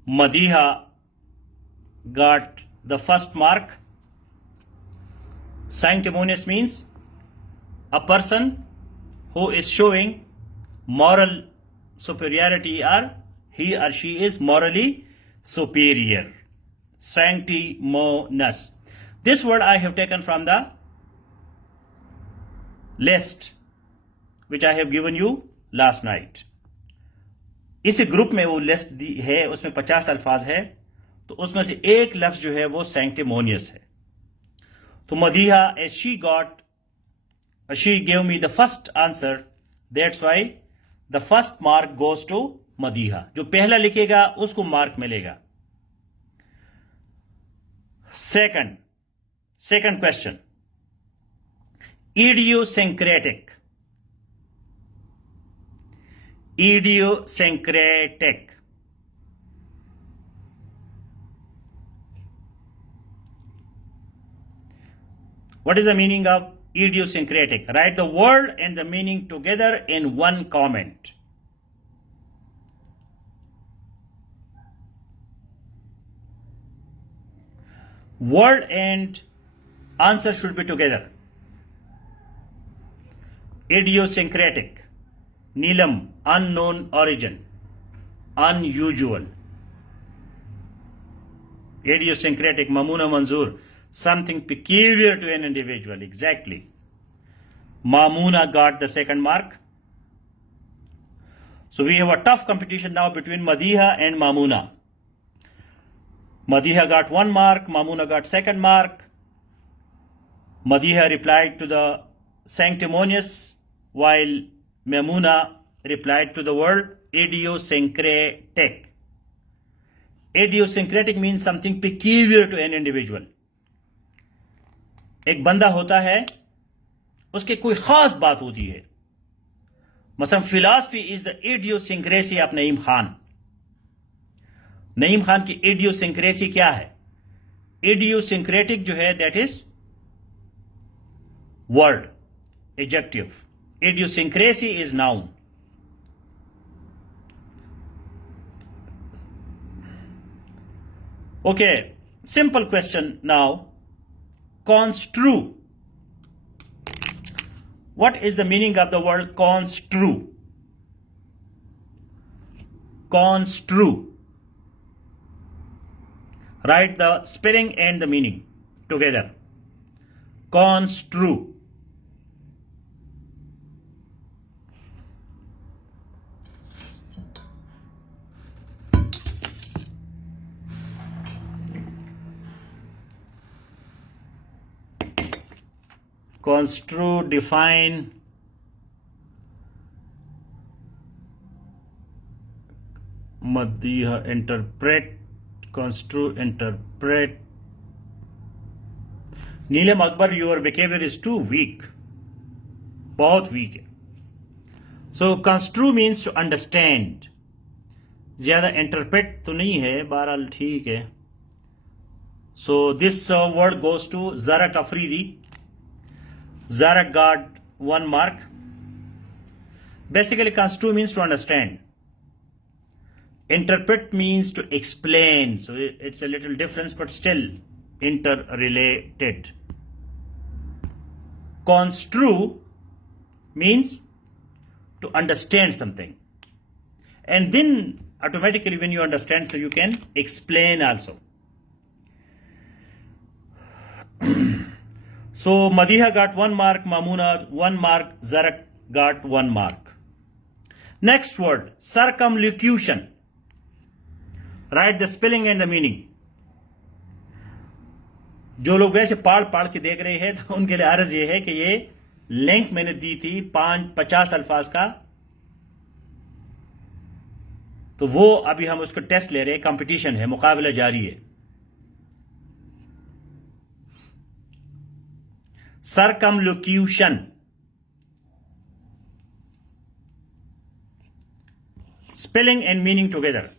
Madiha, got the first mark. Sanctimonious means a person who is showing moral superiority, or he or she is morally superior. Sanctimonious. This word I have taken from the list which I have given you last night. इसी group में वो list दी है, उसमें 50 अल्फाज है, तो उसमें से एक लफ्ज जो है वो sanctimonious है. तो Madiha, as she gave me the first answer, that's why the first mark goes to Madiha. जो पहला लिखेगा उसको मार्क मिलेगा. Second question. Idiosyncratic. Idiosyncratic. What is the meaning of idiosyncratic? Write the word and the meaning together in one comment. Word and answer should be together. Idiosyncratic. Neelam, unknown origin, unusual. Idiosyncratic, Mamuna Manzoor, something peculiar to an individual. Exactly. Mamuna got the second mark. So we have a tough competition now between Madiha and Mamuna. Madiha got 1 mark, Mamuna got second mark. Madiha replied to the sanctimonious, while Mamuna replied to the word idiosyncratic. Idiosyncratic means something peculiar to an individual. एक बंदा होता है, उसके कोई खास बात होती है. मसलन philosophy is the idiosyncrasy of Naeem Khan. Naeem Khan की idiosyncrasy क्या है? Idiosyncratic जो है, that is word, adjective. Idiosyncrasy is noun. Okay, simple question now. Construe. What is the meaning of the word construe? Construe. Write the spelling and the meaning together. Construe. Construe, define, Madiha, interpret, construe, interpret. Neelam Akbar, your vocabulary is too weak. बहुत weak है. So construe means to understand. ज़्यादा interpret तो नहीं है, बहरहाल ठीक है. So this word goes to Zarak Afridi. Zarak got 1 mark. Basically, construe means to understand. Interpret means to explain. So it's a little difference, but still interrelated. Construe means to understand something. And then automatically when you understand, so you can explain also. So Madiha got 1 mark, Mamuna 1 mark, Zarak got 1 mark. Next word, circumlocution. Write the spelling and the meaning. जो लोग वैसे पढ़ के देख रहे हैं तो उनके लिए अर्ज ये है कि ये लिंक मैंने दी थी 50 अल्फाज का, तो वो अभी हम उसको टेस्ट ले रहे हैं, कंपटीशन है, मुकाबला जारी है. Circumlocution. Spelling and meaning together.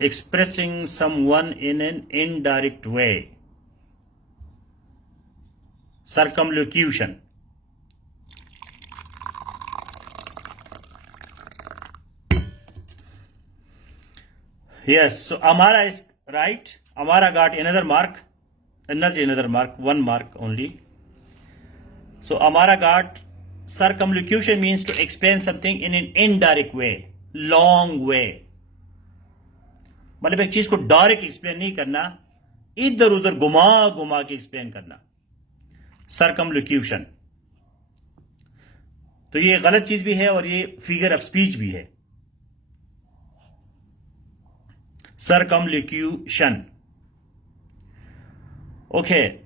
Expressing someone in an indirect way. Circumlocution. Yes, so Amara is right. Amara got another mark, another mark, 1 mark only. So Amara got circumlocution means to explain something in an indirect way, long way. मतलब एक चीज को direct explain नहीं करना, इधर उधर घुमा घुमा के एक्सप्लेन करना, सर्कमलोक्यूशन. तो ये गलत चीज भी है और ये फिगर ऑफ स्पीच भी है. Circumlocution. Okay.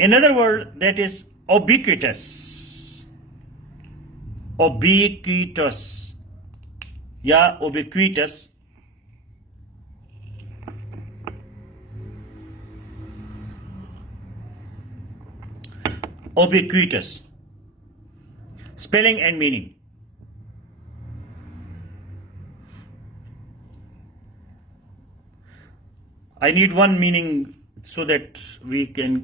Another word that is ubiquitous. Ubiquitous. Yeah, ubiquitous. Ubiquitous. Spelling and meaning. I need one meaning so that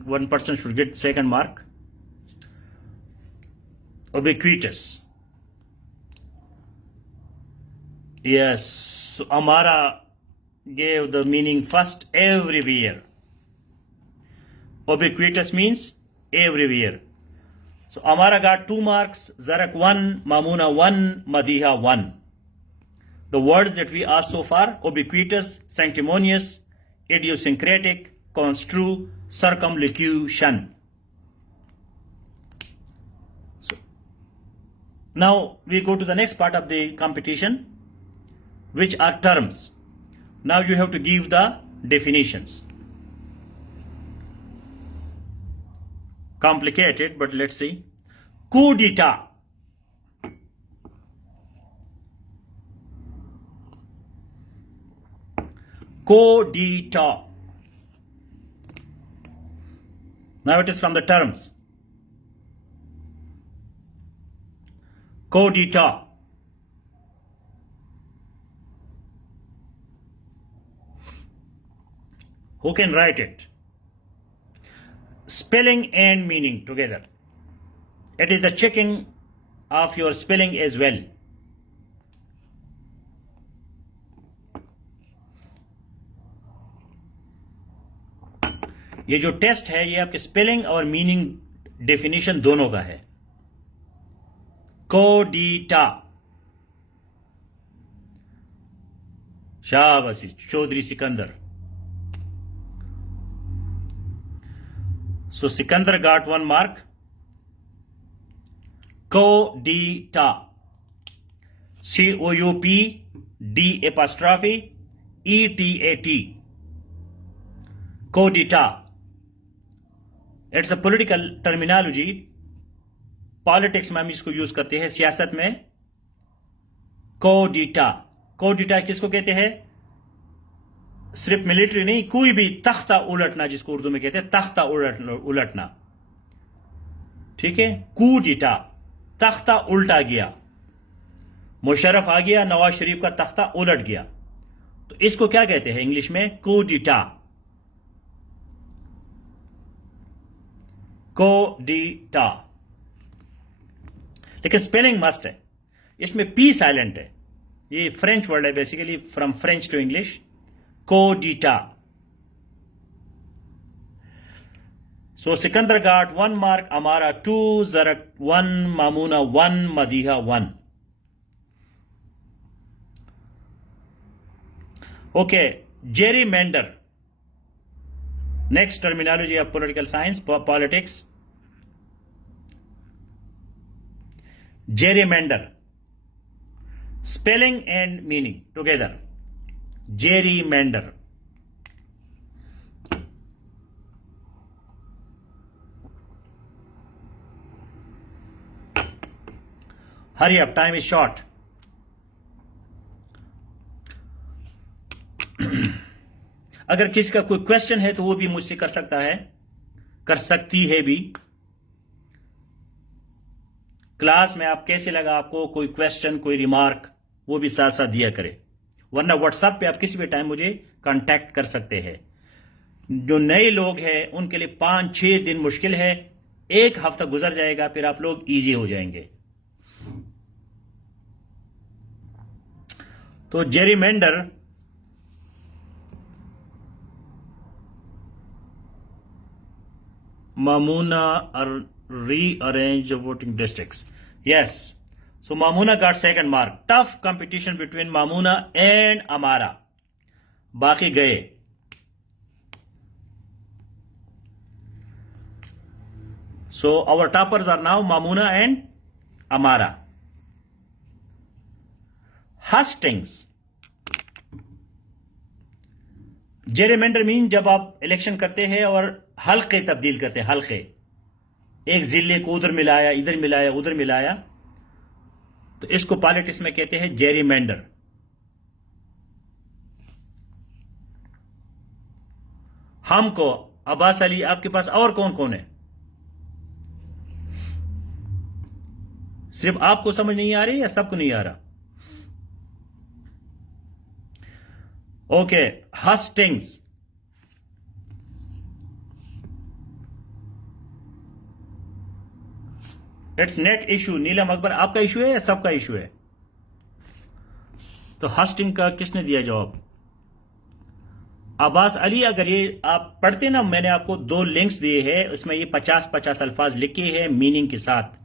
one person should get second mark. Ubiquitous. Yes, so Amara gave the meaning first, everywhere. Ubiquitous means everywhere. So Amara got 2 marks, Zarak 1, Mamuna 1, Madiha 1. The words that we asked so far: ubiquitous, sanctimonious, idiosyncratic, construe, circumlocution. So, now we go to the next part of the competition, which are terms. Now you have to give the definitions. Complicated, but let's see. Coup d'etat. Coup d'etat. Now it is from the terms. Coup d'etat. Who can write it? Spelling and meaning together. It is the checking of your spelling as well. ये जो test है ये आपके spelling और meaning definition दोनों का है. कोडीटा. शाबाशी Chaudhary Sikandar. So Sikandar got 1 mark. Coudita. COUPD''ETAT. Coudita. It's a political terminology. Politics में हम इसको यूज करते हैं, सियासत में. कोडिटा. कोडिटा किसको कहते हैं? सिर्फ मिलिट्री नहीं, कोई भी तख्ता उलटना, जिसको उर्दू में कहते हैं तख्ता उलटना. ठीक है. कूडिटा, तख्ता उल्टा गया. मुशर्रफ आ गया, नवाज शरीफ का तख्ता उलट गया, तो इसको क्या कहते हैं इंग्लिश में? कूडिटा. कोडिटा. लेकिन स्पेलिंग मस्ट है, इसमें पी साइलेंट है. ये फ्रेंच वर्ड है, basically from French to English. Coup d'etat. So Sikandar got 1 mark, Amara 2, Zarak 1, Mamuna 1, Madiha 1. Okay, gerrymander. Next terminology of political science, politics. Gerrymander. Spelling and meaning together. Gerrymander. Hurry up, time is short. अगर किसी का कोई question है तो वो भी मुझसे कर सकता है, कर सकती है भी. क्लास में आप कैसे लगा आपको, कोई क्वेश्चन, कोई रिमार्क, वो भी साथ साथ दिया करे. वरना व्हाट्सएप पे आप किसी भी टाइम मुझे कांटेक्ट कर सकते हैं. जो नए लोग हैं उनके लिए 5-6 दिन मुश्किल है, 1 हफ्ता गुजर जाएगा, फिर आप लोग इजी हो जाएंगे. तो जेरीमेंडर Mamuna rearrange the voting districts. Yes. So Mamuna got second mark. Tough competition between Mamuna and Amara. Baki gaye. So our toppers are now Mamuna and Amara. Hustings. Gerrymander mean जब आप election करते हैं और हल्के तब्दील करते हैं, हल्के एक जिले को उधर मिलाया, इधर मिलाया, उधर मिलाया, तो इसको पॉलिटिक्स में कहते हैं जेरीमेंडर. हमको अब्बास अली, आपके पास और कौन कौन है? सिर्फ आपको समझ नहीं आ रही या सबको नहीं आ रहा? Okay, hustings. It's net issue. Neelam Akbar, आपका इशू है या सबका इशू है? तो हस्टिंग का किसने दिया जवाब? अब्बास अली. अगर ये आप पढ़ते ना, मैंने आपको 2 लिंक्स दिए हैं, उसमें ये 50-50 अल्फाज लिखे हैं मीनिंग के साथ.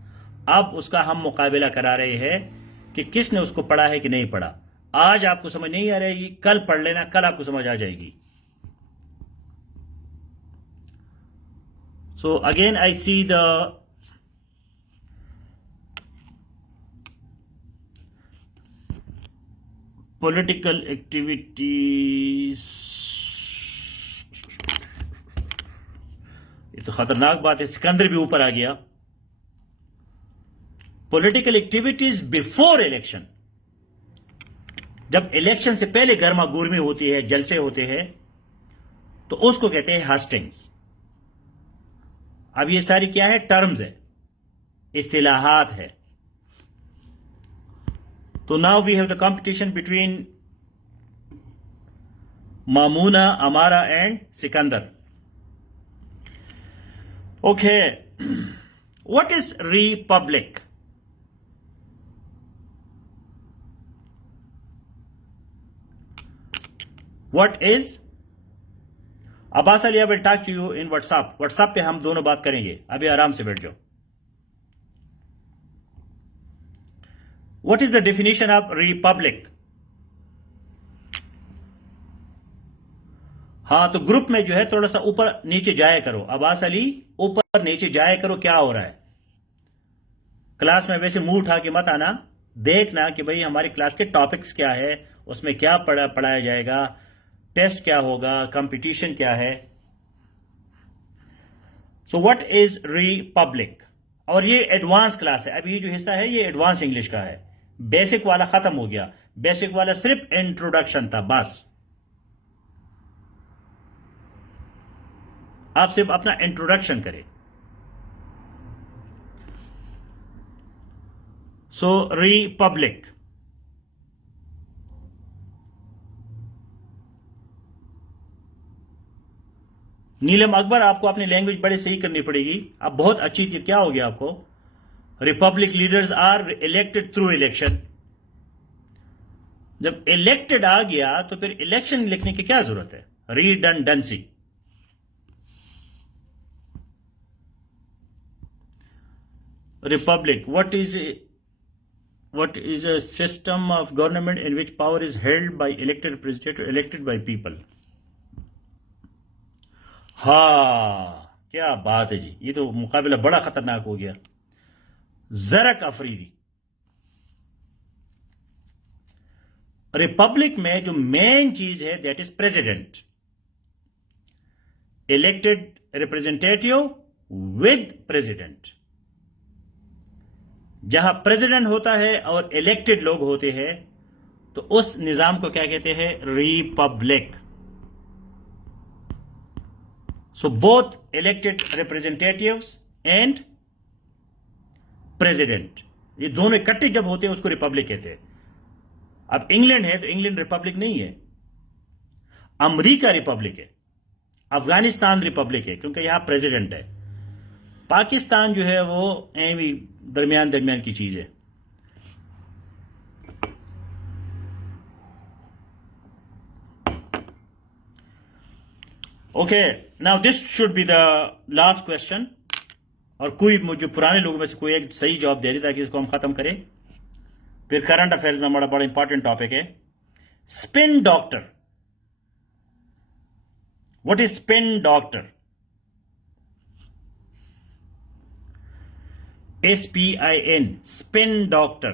अब उसका हम मुकाबला करा रहे हैं कि किसने उसको पढ़ा है कि नहीं पढ़ा. आज आपको समझ नहीं आ रही, कल पढ़ लेना, कल आपको समझ आ जाएगी. So again I see the political activities. ये तो खतरनाक बात है, सिकंदर भी ऊपर आ गया. Political activities before election. जब इलेक्शन से पहले गर्मा गुरमी होती है, जलसे होते हैं, तो उसको कहते हैं हस्टिंग्स. अब ये सारी क्या है? टर्म्स है, इस्तिलाहात है. तो now we have the competition between Mamuna, Amara and Sikandar. Okay, what is republic? What is? Abbas Ali, I will talk to you in WhatsApp. WhatsApp पे हम दोनों बात करेंगे. अभी आराम से बैठ जाओ. What is the definition of republic? हाँ, तो ग्रुप में जो है थोड़ा सा ऊपर नीचे जाया करो. अब्बास अली, ऊपर नीचे जाया करो. क्या हो रहा है क्लास में? वैसे मुंह उठा के मत आना. देखना कि भाई हमारी क्लास के टॉपिक्स क्या है, उसमें क्या पढ़ाया जाएगा, टेस्ट क्या होगा, कंपटीशन क्या है. So what is Republic? और ये एडवांस क्लास है. अभी ये जो हिस्सा है ये एडवांस इंग्लिश का है. बेसिक वाला खत्म हो गया. बेसिक वाला सिर्फ इंट्रोडक्शन था बस. आप सिर्फ अपना इंट्रोडक्शन करें. सो रिपब्लिक. नीलम अकबर, आपको अपनी लैंग्वेज बड़े सही करनी पड़ेगी. आप बहुत अच्छी थी, क्या हो गया आपको? Republic leaders are elected through election. जब इलेक्टेड आ गया तो फिर इलेक्शन लिखने की क्या जरूरत है? Redundancy. Republic, what is a system of government in which power is held by elected representative elected by people. हाँ, क्या बात है जी. ये तो मुकाबला बड़ा खतरनाक हो गया. जरक अफरीदी. रिपब्लिक में जो मेन चीज है that is president. Elected representative with president. जहां प्रेसिडेंट होता है और इलेक्टेड लोग होते हैं तो उस निजाम को क्या कहते हैं? Republic. So both elected representatives and president, ये दोनों इकट्ठे जब होते हैं उसको रिपब्लिक कहते हैं. अब इंग्लैंड है तो इंग्लैंड रिपब्लिक नहीं है, अमेरिका रिपब्लिक है, अफगानिस्तान रिपब्लिक है क्योंकि यहां प्रेसिडेंट है. पाकिस्तान जो है वो एवी दरमियान दरमियान की चीज है. Okay now this should be the last question, اور کوئی جو پرانے لوگوں میں سے کوئی ایک صحیح جواب دے دے تاکہ اس کو ہم ختم کریں. پھر کرنٹ افیئرز میں ہمارا بڑا امپورٹنٹ ٹاپک ہے spin doctor. What is spin doctor? SPIN spin doctor.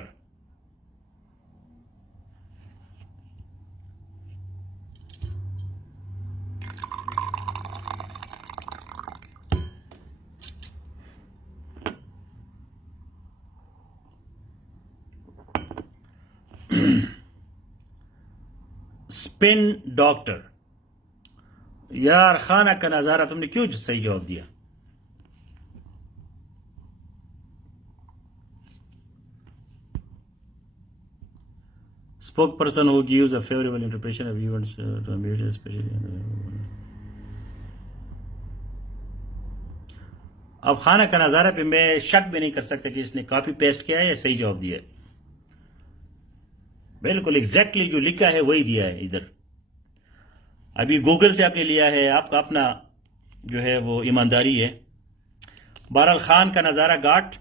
Spin doctor. یار خانہ کا نظارہ تم نے کیوں صحیح جواب دیا؟ Spoke person who gives a favorable interpretation of events to a media especially. اب خانہ کا نظارہ پہ میں شک بھی نہیں کر سکتا کہ اس نے کاپی پیسٹ کیا ہے یا صحیح جواب دیا ہے. بالکل ایگزیکٹلی جو لکھا ہے وہی دیا ہے ادھر. ابھی گوگل سے آپ نے لیا ہے، آپ کا اپنا جو ہے وہ ایمانداری ہے. بہرحال خان کا نظارہ got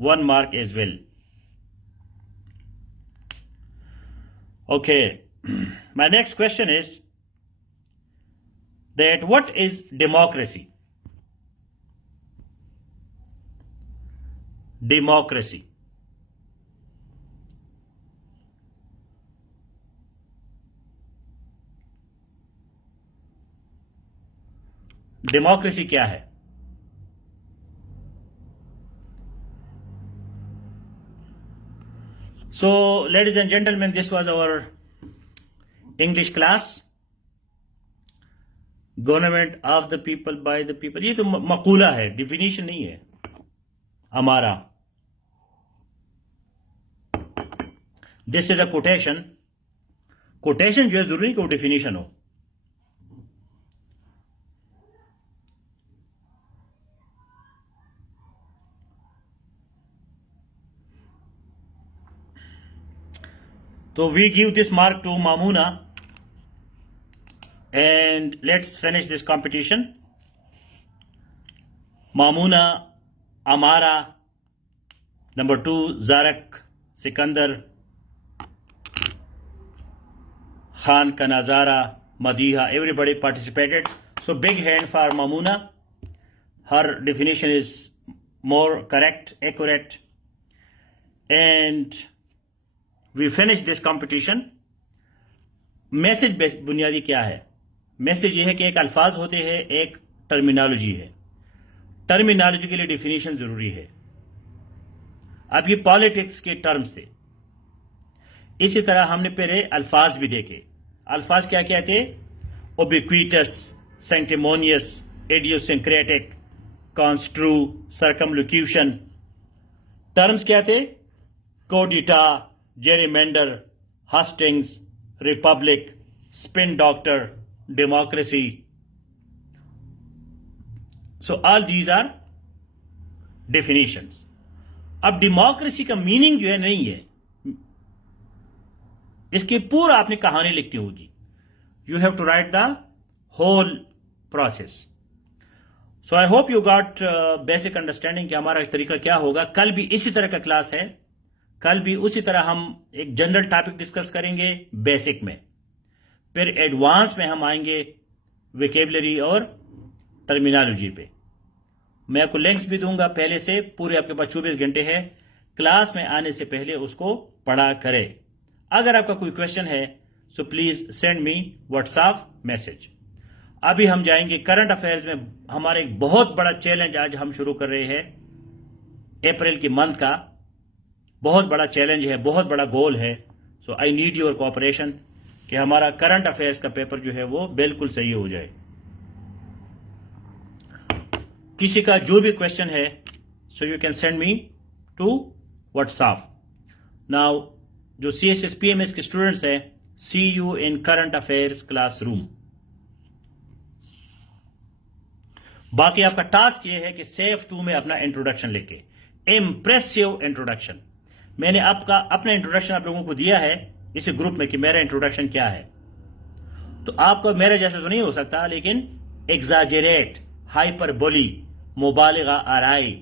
1 mark as well. Okay, my next question is that what is democracy? Democracy. Democracy کیا ہے؟ So, ladies and gentlemen, this was our English class. Government of the people, by the people. یہ تو مقولہ ہے، definition نہیں ہے ہمارا. This is a quotation. Quotation جو ہے ضروری کہ وہ definition who. So we give this mark to Mamuna, and let's finish this competition. Mamuna, Amara, number 2, Zarak, Sikandar, Khan Kanazara, Madiha, everybody participated. So big hand for Mamuna. Her definition is more correct, accurate, and we finish this competition. Message بنیادی کیا ہے؟ Message یہ ہے کہ ایک الفاظ ہوتے ہیں، ایک ٹرمینالوجی ہے. ٹرمینالوجی کے لیے ڈیفینیشن ضروری ہے. اب یہ پالیٹکس کے ٹرمز تھے. اسی طرح ہم نے پہلے الفاظ بھی دیکھے. الفاظ کیا کیا تھے؟ اوبیکویٹس، سینٹیمونیس، ایڈیوسنکریٹک، کانسٹرو، سرکملوکیوشن. ٹرمز کیا تھے؟ Coup d'etat, gerrymander, hustings, republic, spin doctor, democracy. So all these are definitions. اب ڈیموکریسی کا میننگ جو ہے نہیں ہے، اس کی پورا آپ نے کہانی لکھنی ہوگی. You have to write the whole process. So I hope you got basic understanding کہ ہمارا طریقہ کیا ہوگا. کل بھی اسی طرح کا کلاس ہے. کل بھی اسی طرح ہم ایک جنرل ٹاپک ڈسکس کریں گے بیسک میں، پھر ایڈوانس میں ہم آئیں گے ویکیبلری اور ٹرمینالوجی پہ. میں آپ کو لنکس بھی دوں گا پہلے سے. پورے آپ کے پاس 24 گھنٹے ہے. کلاس میں آنے سے پہلے اس کو پڑھا کرے. اگر آپ کا کوئی کویشچن ہے so please send me what's app message. ابھی ہم جائیں گے کرنٹ افیئرز میں. ہمارا ایک بہت بڑا چیلنج آج ہم شروع کر رہے ہیں اپریل کی منتھ کا. بہت بڑا چیلنج ہے، بہت بڑا گول ہے. سو آئی نیڈ یور کوآپریشن کہ ہمارا کرنٹ افیئرس کا پیپر جو ہے وہ بالکل صحیح ہو جائے. کسی کا جو بھی کویشچن ہے so you can send me to WhatsApp. Now جو CSSPMS کے اسٹوڈنٹس ہیں، see you in current affairs classroom. باقی آپ کا ٹاسک یہ ہے کہ سیف 2 میں اپنا انٹروڈکشن لے کے، امپریسو انٹروڈکشن. میں نے آپ کا اپنا انٹروڈکشن آپ لوگوں کو دیا ہے اسی گروپ میں کہ میرا انٹروڈکشن کیا ہے. تو آپ کا میرا جیسا تو نہیں ہو سکتا، لیکن ایگزاجریٹ، ہائپربولی، مبالغہ آرائی،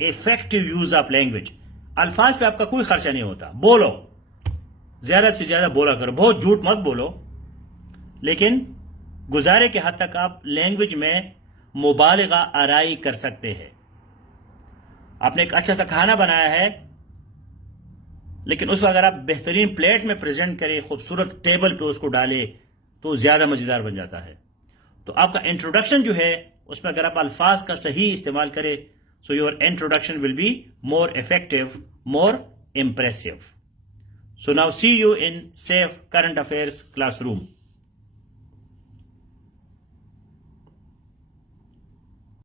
افیکٹو یوز آف لینگویج. الفاظ پہ آپ کا کوئی خرچہ نہیں ہوتا. بولو، زیادہ سے زیادہ بولا کرو، بہت جھوٹ مت بولو، لیکن گزارے کے حد تک آپ لینگویج میں مبالغہ آرائی کر سکتے ہیں. آپ نے ایک اچھا سا کھانا بنایا ہے، لیکن اس کو اگر آپ بہترین پلیٹ میں پریزنٹ کریں، خوبصورت ٹیبل پہ اس کو ڈالے، تو زیادہ مزیدار بن جاتا ہے. تو آپ کا انٹروڈکشن جو ہے اس میں اگر آپ الفاظ کا صحیح استعمال کریں، so your introduction will be more effective, more impressive. So now see you in Safe current affairs class room.